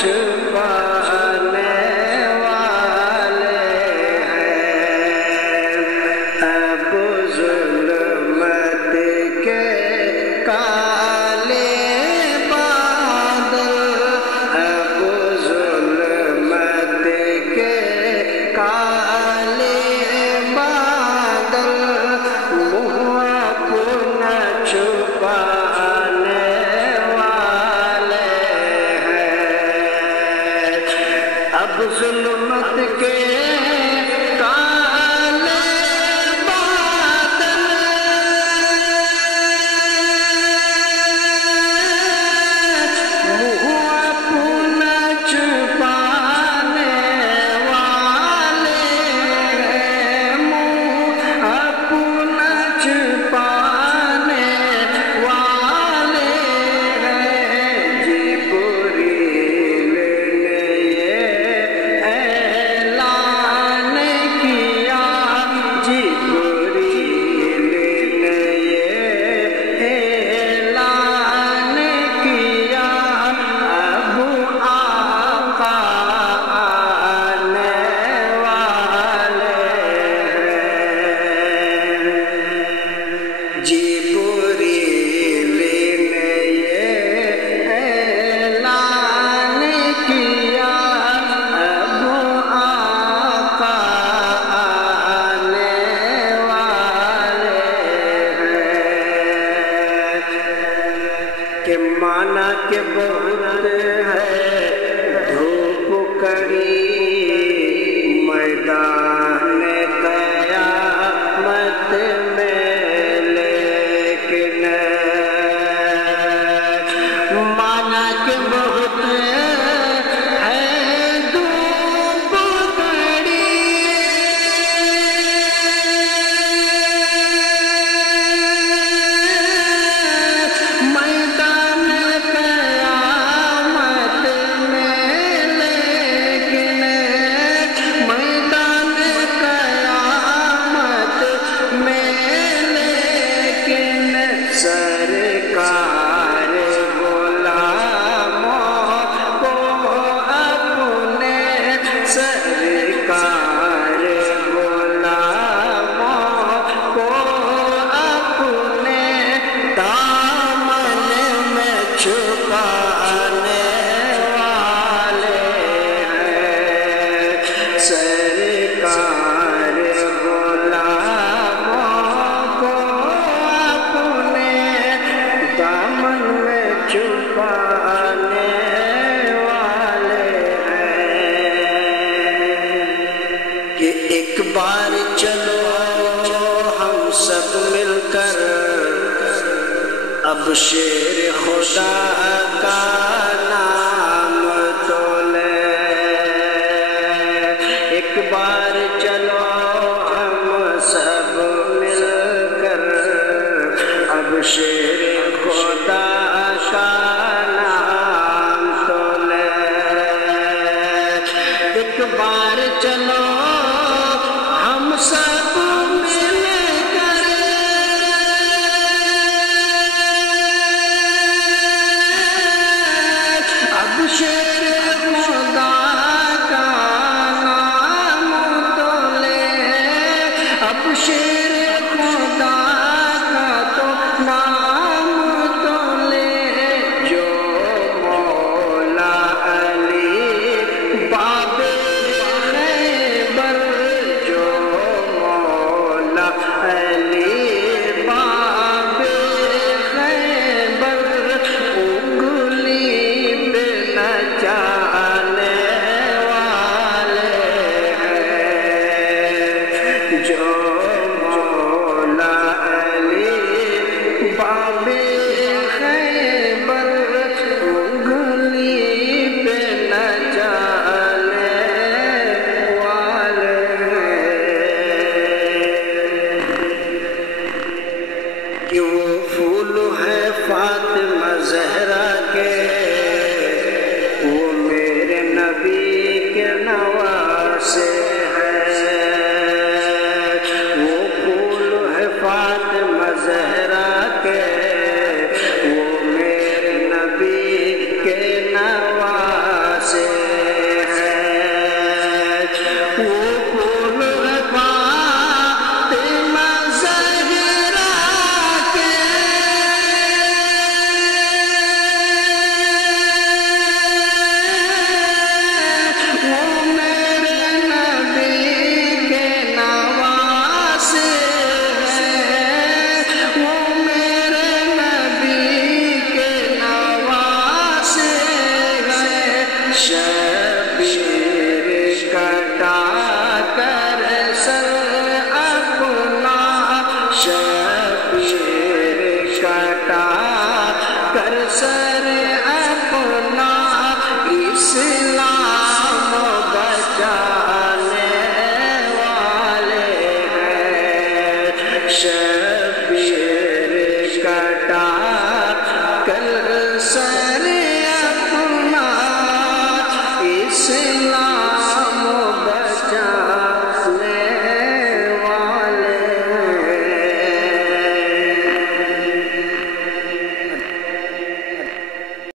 چھپانے والے ہیں، اب ظلمت کے کالے بادل، اب ظلمت کے کالے بادل منہ اپنا چھپانے والے ہیں، اب ظلمت کے کالے بادل منہ اپنا چھپانے والے ہیں، منہ اپنا چھپانے والے ہیں، جبریل نے یہ اعلان کیا، جبریل نے یہ اعلان کیا، اب آقا آنے والے ہیں، جبریل نے یہ اعلان کیا، اب آقا آنے والے ہیں، کہ مانا کہ بہت ہے دھوپ کڑی میدان قیامت میں، لیکن مانا کہ بہت ہے دھوپ کڑی میدان قیامت میں، لیکن میدان قیامت میں، لیکن سرکار غلاموں کو اپنے، سرکار غلاموں کو اپنے دامن میں چھپانے والے ہیں، سرکار غلاموں کو اپنے دامن میں چھپانے والے ہیں، کہ ایک بار چلو ہم سب مل کر اب شیر خدا کا نام تو لے، ایک بار چلو ہم سب مل کر اب شیر خدا کا نام تو لے، ایک بار چلو ہم سب مل کر اب شیر خدا کا نام تو لے، اب شیر خدا کا تو نام تو لے، جو مولا علی باب خیر کٹا کر سر اپنا اسلام بچانے والے ہیں.